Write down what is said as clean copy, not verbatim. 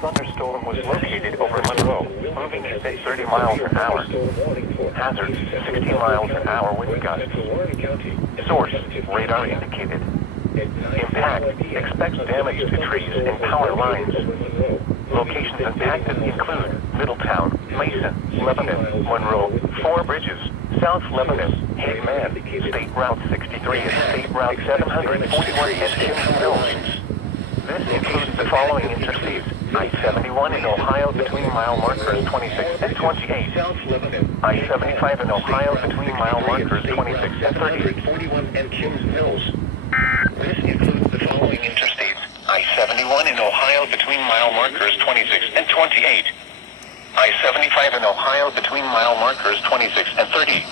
thunderstorm was located over Monroe, moving at 30 miles an hour. Hazard, 60 miles an hour wind gust. Source, radar indicated. Impact, expects damage to trees and power lines. Locations impacted include Middletown, Mason, Lebanon, Monroe, Four Bridges, South Lebanon, Hague Man, State Route 63 and State Route 741 and Kim's Mills. This includes the following interstates: I-71 in Ohio between mile markers 26 and 28. I-75 in Ohio between mile markers 26 and 30. And Kim's Mills. This includes the following interstates: I-71 in Ohio between mile markers 26 and 28. I-75 in Ohio between mile markers 26 and 30.